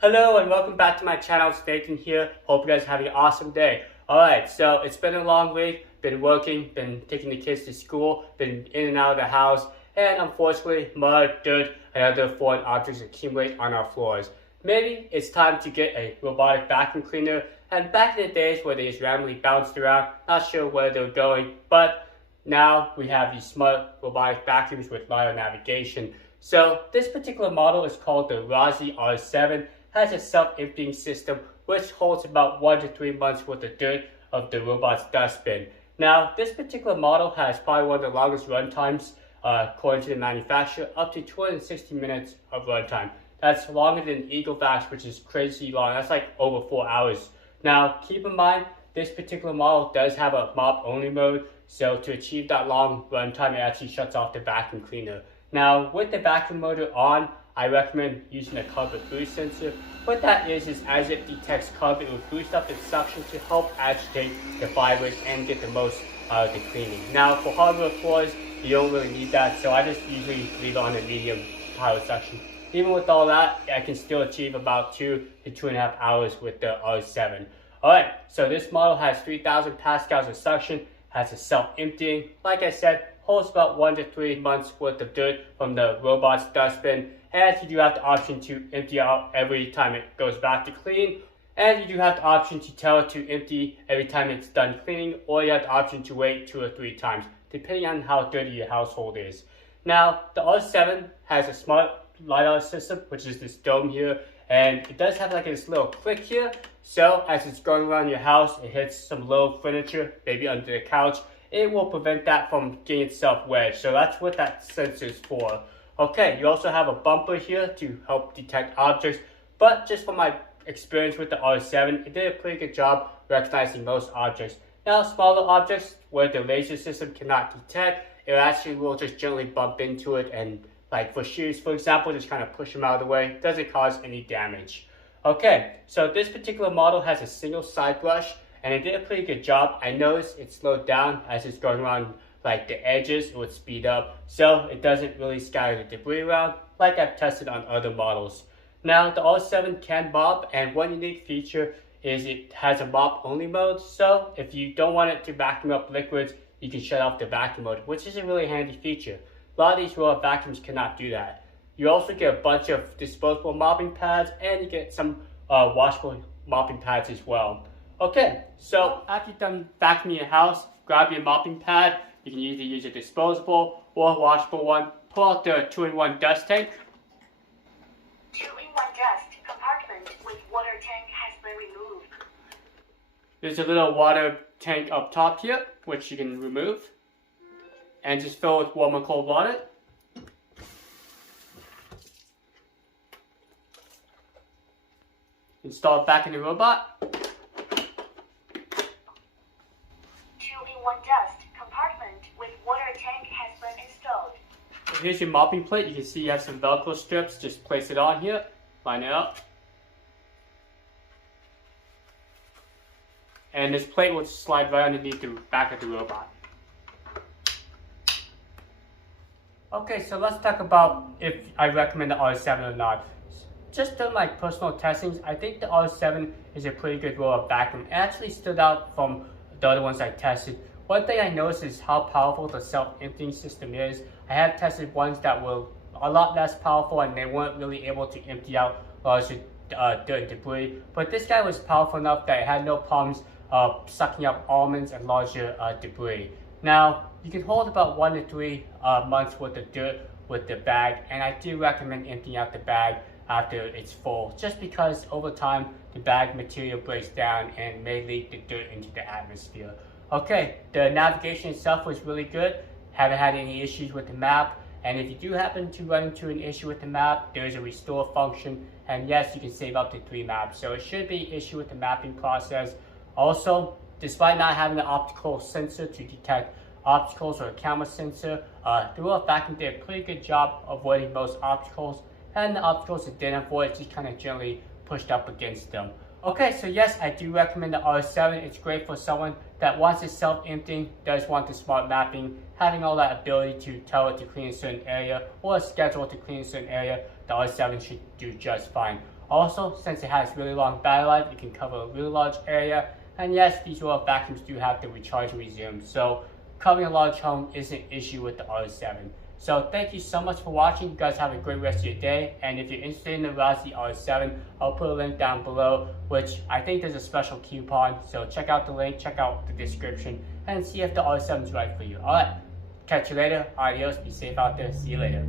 Hello and welcome back to my channel. It's Nathan here. Hope you guys are having an awesome day. Alright, so it's been a long week, been working, been taking the kids to school, been in and out of the house, and unfortunately mud, dirt, and other foreign objects accumulate on our floors. Maybe it's time to get a robotic vacuum cleaner, and back in the days where they just randomly bounced around, not sure where they're going, but now we have these smart robotic vacuums with LiDAR navigation. So this particular model is called the Rozi R7. Has a self-emptying system which holds about 1 to 3 months worth of dirt of the robot's dustbin. Now, this particular model has probably one of the longest run times according to the manufacturer, up to 260 minutes of runtime. That's longer than EagleVax, which is crazy long. That's like over 4 hours. Now, keep in mind, this particular model does have a mop-only mode, so to achieve that long runtime, it actually shuts off the vacuum cleaner. Now, with the vacuum motor on, I recommend using a carpet boost sensor. What that is as it detects carpet, it will boost up its suction to help agitate the fibers and get the most out of the cleaning. Now, for hardwood floors, you don't really need that, so I just usually leave it on a medium power suction. Even with all that, I can still achieve about 2 to 2.5 hours with the R7. Alright, so this model has 3,000 pascals of suction, has a self-emptying. Like I said, holds about 1 to 3 months worth of dirt from the robot's dustbin, and you do have the option to empty out every time it goes back to clean, and you do have the option to tell it to empty every time it's done cleaning, or you have the option to wait 2 or 3 times, depending on how dirty your household is. Now, the R7 has a smart LiDAR system, which is this dome here, and it does have like this little click here, so as it's going around your house, it hits some low furniture, maybe under the couch, it will prevent that from getting itself wedged. So that's what that sensor is for. Okay, you also have a bumper here to help detect objects, but just from my experience with the R7, it did a pretty good job recognizing most objects. Now, smaller objects where the laser system cannot detect, it actually will just gently bump into it, and like for shoes, for example, just kind of push them out of the way. Doesn't cause any damage. Okay, so this particular model has a single side brush, and it did a pretty good job. I noticed it slowed down as it's going around like the edges, it would speed up, so it doesn't really scatter the debris around like I've tested on other models. Now, the R7 can mop, and one unique feature is it has a mop only mode, so if you don't want it to vacuum up liquids, you can shut off the vacuum mode, which is a really handy feature. A lot of these robot vacuums cannot do that. You also get a bunch of disposable mopping pads, and you get some washable mopping pads as well. Okay, so after you're done vacuuming your house, grab your mopping pad. You can either use a disposable or washable one. Pull out the 2-in-1 dust tank. 2-in-1 dust compartment with water tank has been removed. There's a little water tank up top here, which you can remove. And just fill with warm or cold water. Install it back in the robot. 2-in-1 dust compartment with water tank has been installed. Here's your mopping plate. You can see you have some Velcro strips. Just place it on here. Line it up. And this plate will slide right underneath the back of the robot. Okay, so let's talk about if I recommend the R7 or not. Just done my personal testings, I think the R7 is a pretty good robot vacuum. It actually stood out from the other ones I tested. One thing I noticed is how powerful the self-emptying system is. I have tested ones that were a lot less powerful and they weren't really able to empty out larger dirt and debris. But this guy was powerful enough that it had no problems sucking up almonds and larger debris. Now, you can hold about 1 to 3 months worth of dirt with the bag, and I do recommend emptying out the bag after it's full, just because over time the bag material breaks down and may leak the dirt into the atmosphere. Okay, the navigation itself was really good. Haven't had any issues with the map, and if you do happen to run into an issue with the map, there is a restore function, and yes, you can save up to 3 maps, so it should be an issue with the mapping process. Also, despite not having an optical sensor to detect obstacles or a camera sensor, the robot vacuum did a pretty good job avoiding most obstacles, and the obstacles it didn't avoid just kind of gently pushed up against them. Okay, so yes, I do recommend the R7. It's great for someone that wants it self-emptying, does want the smart mapping, having all that ability to tell it to clean a certain area or schedule it to clean a certain area. The R7 should do just fine. Also, since it has really long battery life, it can cover a really large area. And yes, these roll-off vacuums do have the recharge and resume, so covering a large home is an issue with the R7. So thank you so much for watching. You guys have a great rest of your day. And if you're interested in the Rozi R7, I'll put a link down below, which I think there's a special coupon. So check out the link, check out the description, and see if the R7 is right for you. Alright, catch you later. Adios, be safe out there. See you later.